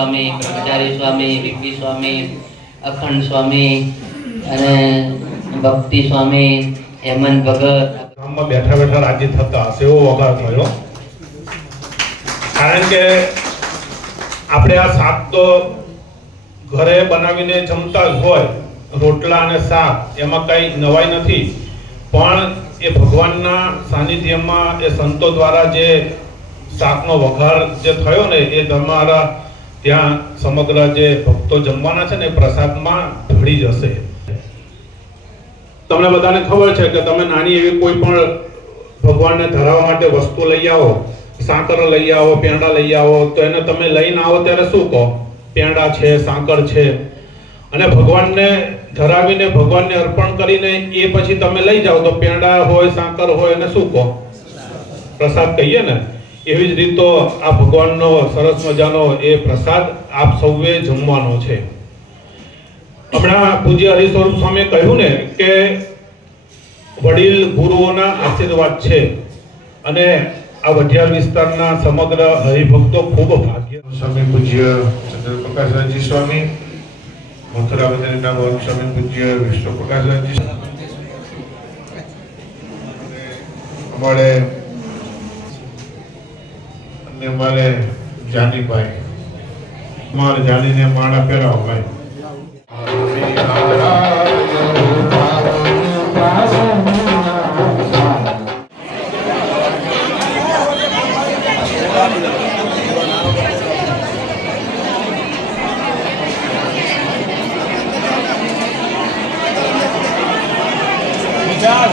સ્વામી, બ્રહ્મચારી સ્વામી, વિપી સ્વામી, અખંડ સ્વામી અને ભક્તિ સ્વામી, હેમંત ભગત ગામમાં બેઠા બેઠા રાજી થતા હશે એવો વઘાર થયો. કારણ કે આપણે આ શાક તો ઘરે બનાવીને જમતા જ હોય, રોટલા અને શાક, એમાં કઈ નવાઈ નથી. પણ એ ભગવાનના સાનિધ્યમાં એ સંતો દ્વારા જે શાકનો વઘાર જે થયો ને, એ તમારા ત્યાં સમગ્ર જે ભક્તો જમવાના છે ને એ પ્રસાદમાં ભળી જશે. તમને બધાને ખબર છે કે તમે નાની એવી કોઈ પણ ભગવાનને ધરાવવા માટે વસ્તુ લઈ આવો, સાકર લઈ આવો, પેંડા લઈ આવો, તો એને તમે લઈને આવો ત્યારે શું કહો? પેંડા છે, સાકર છે. અને ભગવાનને ધરાવીને ભગવાનને અર્પણ કરીને એ પછી તમે લઈ જાઓ તો પેંડા હોય, સાકર હોય, એને શું કહો? પ્રસાદ કહીએ ને. એવી જ રીતો આ ભગવાનનો સરસ મજાનો એ પ્રસાદ આપ સૌએ જમવાનો છે. હમણાં પૂજ્ય હરિસ્વરૂપ સ્વામીએ કહ્યું ને કે વડીલ ગુરુઓના આશીર્વાદ છે, અને આ વઢિયાર વિસ્તારના સમગ્ર હરિભક્તો ખૂબ ભાગ્ય. સ્વામી પૂજ્ય ચંદ્રપ્રકાશજી સ્વામી, મથુરા બંદરના સ્વામી પૂજ્ય વિષ્ણુ પ્રકાશજી, અમારે અને અમારે જાનીભાઈ, અમારે જાનીને માળા પહેરાવો ભાઈ. વિચાર